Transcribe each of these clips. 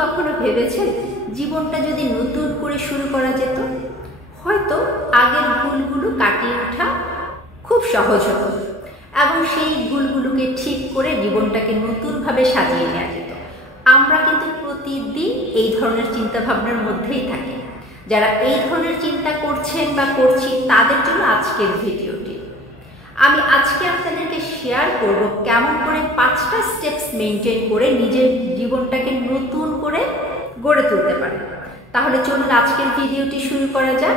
কখনো ভেবেছেন জীবনটা যদি নতুন করে শুরু করা যেত? হয়তো আগের ভুলগুলো কাটিয়ে ওঠা খুব সহজ হতো এবং সেই ভুলগুলোকে ঠিক করে জীবনটাকে নতুনভাবে সাজিয়ে নেওয়া যেত। আমরা কিন্তু প্রতিদিন এই ধরনের চিন্তাভাবনার মধ্যেই থাকি। যারা এই ধরনের চিন্তা করছেন বা করছি তাদের জন্য আজকের ভিডিওটি। আমি আজকে আপনাদেরকে শেয়ার করব কেমন করে 5টা স্টেপস মেনটেন করে নিজের জীবনটাকে নতুন করে গড়ে তুলতে পারেন। তাহলে চলুন আজকের ভিডিওটি শুরু করা যাক।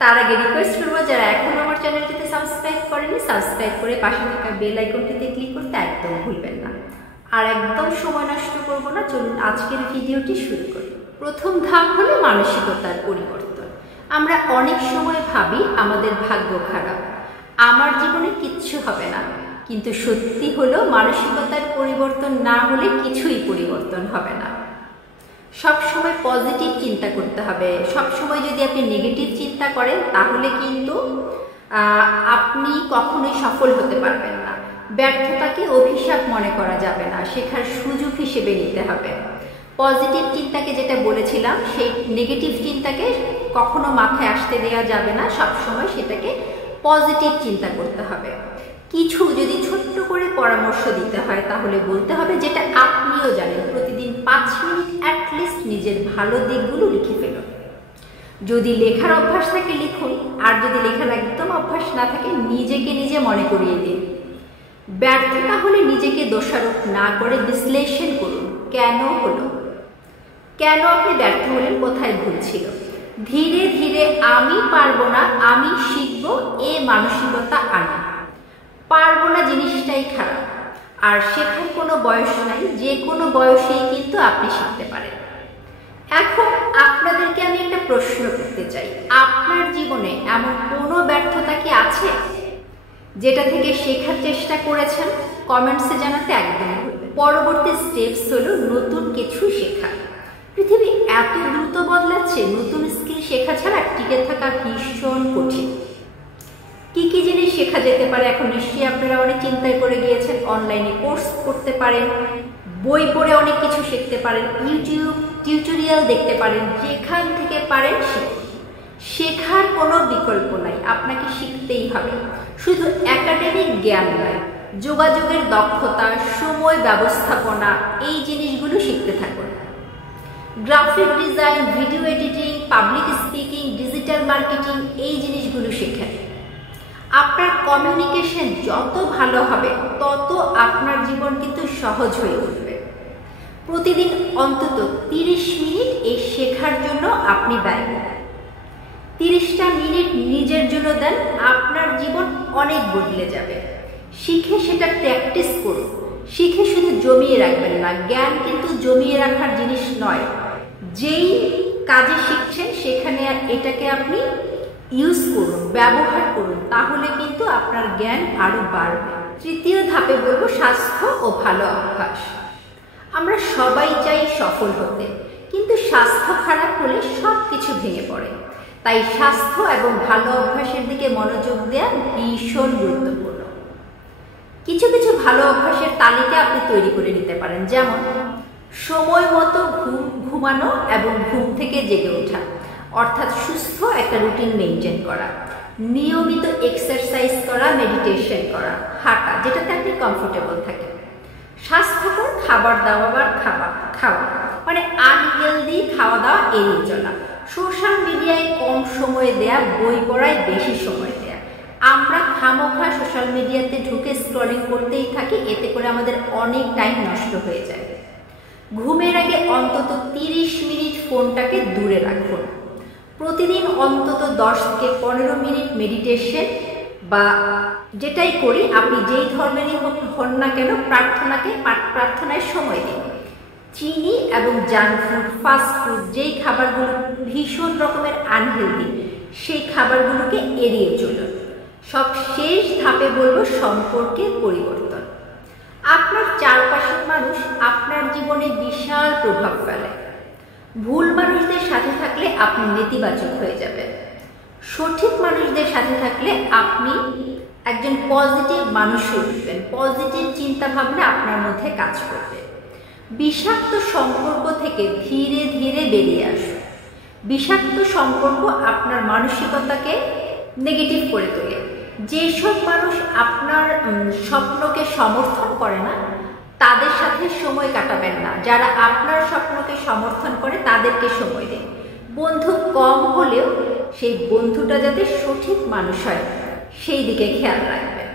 তার আগে রিকোয়েস্ট করবো, যারা এখন আমার চ্যানেলটিতে সাবস্ক্রাইব করেনি, সাবস্ক্রাইব করে পাশে থাকা বেল আইকনটিতে ক্লিক করতে একদম ভুলবেন না। আর একদম সময় নষ্ট করব না, চলুন আজকের ভিডিওটি শুরু করি। প্রথম ধাপ হলো মানসিকতার পরিবর্তন। আমরা অনেক সময় ভাবি আমাদের ভাগ্য খারাপ, আমার জীবনে কিচ্ছু হবে না, কিন্তু সত্যি হলো মানসিকতার পরিবর্তন না হলে কিছুই পরিবর্তন হবে না। সব সময় পজিটিভ চিন্তা করতে হবে। সব সময় যদি আপনি নেগেটিভ চিন্তা করেন তাহলে কিন্তু আপনি কখনোই সফল হতে পারবেন না। ব্যর্থতাকে অভিশাপ মনে করা যাবে না, শেখার সুযোগ হিসেবে নিতে হবে। পজিটিভ চিন্তাকে যেটা বলেছিলাম, সেই নেগেটিভ চিন্তাকে কখনো মাথায় আসতে দেওয়া যাবে না, সব সময় সেটাকে পজিটিভ চিন্তা করতে হবে। কিছু যদি ছোট্ট করে পরামর্শ দিতে হয় তাহলে বলতে হবে, যেটা আপনিও জানেন, প্রতিদিন 5 মিনিট অ্যাটলিস্ট নিজের ভালো দিকগুলো লিখে ফেলুন। যদি লেখার অভ্যাস থাকে লিখুন, আর যদি লেখার একদম অভ্যাস না থাকে নিজেকে নিজে মনে করিয়ে দিন। ব্যর্থতা হলে নিজেকে দোষারোপ না করে বিশ্লেষণ করুন, কেন হলো, কেন আপনি ব্যর্থ হলেন, কোথায় ভুল ছিল। ধীরে ধীরে আমি পারবো না, আমি শিখবো এ মানসিকতা আনা। পারবো না জিনিসটাই খারাপ, আর শেখার কোনো বয়স নাই, যে কোনো বয়সেই কিন্তু আপনি শিখতে পারেন। এখন আপনাদেরকে আমি একটা প্রশ্ন করতে চাই, আপনার জীবনে এমন কোনো ব্যর্থতা কি আছে যেটা থেকে শেখার চেষ্টা করেছেন? কমেন্টসে জানাতে একদম ভুলবেন। পরবর্তী স্টেপস হলো নতুন কিছু শেখা। পৃথিবী এত দ্রুত বদলাচ্ছে, নতুন স্কিল শেখা ছাড়া টিকে থাকা ভীষণ কঠিন। কি কি জিনিস শেখা যেতে পারে? এখন নিশ্চয়ই আপনারা অনেক চিন্তায় করে গিয়েছেন। অনলাইনে কোর্স করতে পারেন, বই পড়ে অনেক কিছু শিখতে পারেন, ইউটিউব টিউটোরিয়াল দেখতে পারেন, যেখান থেকে পারেন শিখুন। শেখার কোনো বিকল্প নাই, আপনাকে শিখতেই হবে। শুধু একাডেমিক জ্ঞান নয়, যোগাযোগের দক্ষতা, সময় ব্যবস্থাপনা, এই জিনিসগুলো শিখতে থাকুন। Graphic design, video editing, public speaking, digital marketing, এই জিনিসগুলো শেখেন। আপনার কমিউনিকেশন যত ভালো হবে তত আপনার জীবন কিন্তু সহজ হয়ে উঠবে। প্রতিদিন অন্তত 30 মিনিট এই শেখার জন্য আপনি ব্যয় করেন। 30টা মিনিট নিজের জন্য দেন, আপনার জীবন অনেক বদলে যাবে। শিখে সেটা প্র্যাকটিস করুন। শিখে শুধু জমিয়ে রাখবেন না, জ্ঞান কিন্তু জমিয়ে রাখার জিনিস নয়। যেই কাজে শিখছেন সেখানে এটাকে আপনি ইউজ করুন, ব্যবহার করুন, তাহলে কিন্তু আপনার জ্ঞান আরো বাড়বে। তৃতীয় ধাপে বলবো স্বাস্থ্য ও ভালো অভ্যাস। আমরা সবাই চাই সফল হতে, কিন্তু স্বাস্থ্য খারাপ হলে সব কিছু ভেঙে পড়ে। তাই স্বাস্থ্য এবং ভালো অভ্যাসের দিকে মনোযোগ দেওয়া ভীষণ গুরুত্বপূর্ণ। কিছু কিছু ভালো অভ্যাসের তালিকা আপনি তৈরি করে নিতে পারেন, যেমন সময় মতো ঘুমানো এবং ঘুম থেকে জেগে ওঠা, অর্থাৎ সুস্থ একটা রুটিন মেনটেন করা, নিয়মিত এক্সারসাইজ করা, মেডিটেশন করা, হাঁটা, যেটাতে আপনি কমফোর্টেবল থাকেন, স্বাস্থ্যকর খাবার দাবার খাওয়া, মানে আনহেলদি খাওয়া দাওয়া এড়িয়ে চলা, সোশ্যাল মিডিয়ায় কম সময় দেয়া, বই পড়ায় বেশি সময় দেয়া। আমরা খামোখা সোশ্যাল মিডিয়াতে ঢুকে স্ক্রলিং করতেই থাকি, এতে করে আমাদের অনেক টাইম নষ্ট হয়ে যায়। ঘুমের আগে অন্তত 30 মিনিট ফোনটাকে দূরে রাখুন। প্রতিদিন অন্তত 10 থেকে 15 মিনিট মেডিটেশন বা যেটাই করি, আপনি যেই ধর্মেরই হন না কেন, প্রার্থনায় সময় দিন। চিনি এবং জাঙ্ক ফুড, ফাস্ট ফুড, যেই খাবারগুলো ভীষণ রকমের আনহেলদি, সেই খাবারগুলোকে এড়িয়ে চলুন। সব শেষ ধাপে বলবো সম্পর্কের পরিবর্তন। আপনার চারপাশের মানুষ আপনার জীবনে বিশাল প্রভাব ফেলে। ভুল মানুষদের সাথে থাকলে আপনি নেতিবাচক হয়ে যাবেন, সঠিক মানুষদের সাথে থাকলে আপনি একজন পজিটিভ মানুষ হয়ে উঠবেন। পজিটিভ চিন্তা ভাবনা আপনার মধ্যে কাজ করবে। বিষাক্ত সম্পর্ক থেকে ধীরে ধীরে বেরিয়ে আসুন। বিষাক্ত সম্পর্ক আপনার মানসিকতাকে নেগেটিভ করে তোলে। যেসব মানুষ আপনার স্বপ্নকে সমর্থন করে না তাদের সাথে সময় কাটাবেন না, যারা আপনার স্বপ্নকে সমর্থন করে তাদেরকে সময় দিন। বন্ধু কম হলেও সেই বন্ধুটা যাতে সঠিক মানুষ হয় সেই দিকে খেয়াল রাখবেন।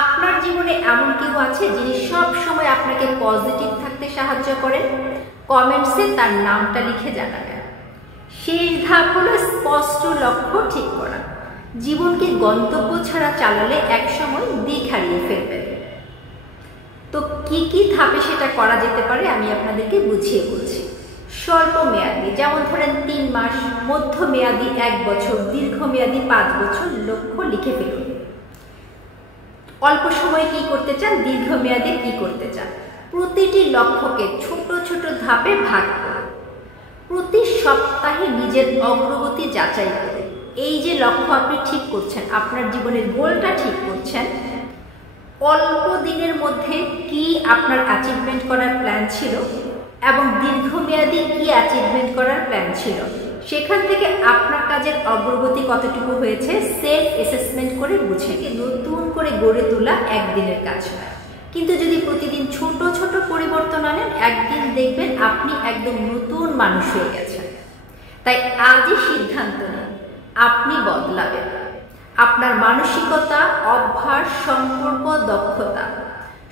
আপনার জীবনে এমন কেউ আছে যিনি সব সময় আপনাকে পজিটিভ থাকতে সাহায্য করেন? কমেন্টসে তার নামটা লিখে জানাবেন। শেষ ধাপ হলো স্পষ্ট লক্ষ্য ঠিক করা। জীবনকে গন্তব্য ছাড়া চালালে একসময় দিক হারিয়ে ফেলবেন। তো কি কি ধাপে সেটা করা যেতে পারে আমি আপনাদেরকে বুঝিয়ে বলছি। স্বল্প মেয়াদী, যেমন ধরেন 3 মাস, মধ্যমেয়াদী 1 বছর, দীর্ঘমেয়াদী 5 বছর লক্ষ্য লিখে ফেলুন। অল্প সময় কি করতে চান, দীর্ঘমেয়াদে কি করতে চান, প্রতিটি লক্ষ্যকে ছোট ছোট ধাপে ভাগ করুন। প্রতি সপ্তাহে নিজের অগ্রগতি যাচাই করুন। এই যে লক্ষ্য আপনি ঠিক করছেন, আপনার জীবনের গোলটা ঠিক করছেন, অল্প দিনের মধ্যে কি আপনার অ্যাচিভমেন্ট করার প্ল্যান ছিল এবং দীর্ঘমেয়াদী কি অ্যাচিভমেন্ট করার প্ল্যান ছিল, সেখান থেকে আপনার কাজের অগ্রগতি কতটুকু হয়েছে সেলফ অ্যাসেসমেন্ট করে বুঝে নতুন করে গড়ে তোলা একদিনের কাজ নয়। কিন্তু যদি প্রতিদিন ছোট ছোট পরিবর্তন আনেন, একদিন দেখবেন আপনি একদম নতুন মানুষ হয়ে গেছেন। তাই আজই সিদ্ধান্ত নিন আপনি বদলাবেন। আপনার মানসিকতা, অভ্যাস, সম্পর্ক, দক্ষতা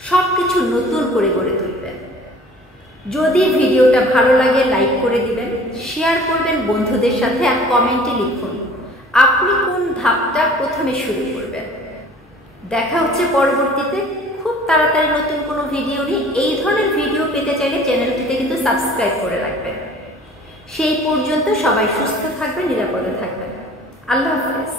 সবকিছু নতুন করে গড়ে তুলবেন। যদি ভিডিওটা ভালো লাগে লাইক করে দিবেন, শেয়ার করবেন বন্ধুদের সাথে, আর কমেন্টে লিখুন আপনি কোন ধাপটা প্রথমে শুরু করবেন। দেখা হচ্ছে পরবর্তীতে খুব তাড়াতাড়ি নতুন কোনো ভিডিও নিয়ে। এই ধরনের ভিডিও পেতে চাইলে চ্যানেলটিতে কিন্তু সাবস্ক্রাইব করে রাখবেন। সেই পর্যন্ত সবাই সুস্থ থাকবেন, নিরাপদে থাকবেন। আল্লাহ হাফেজ।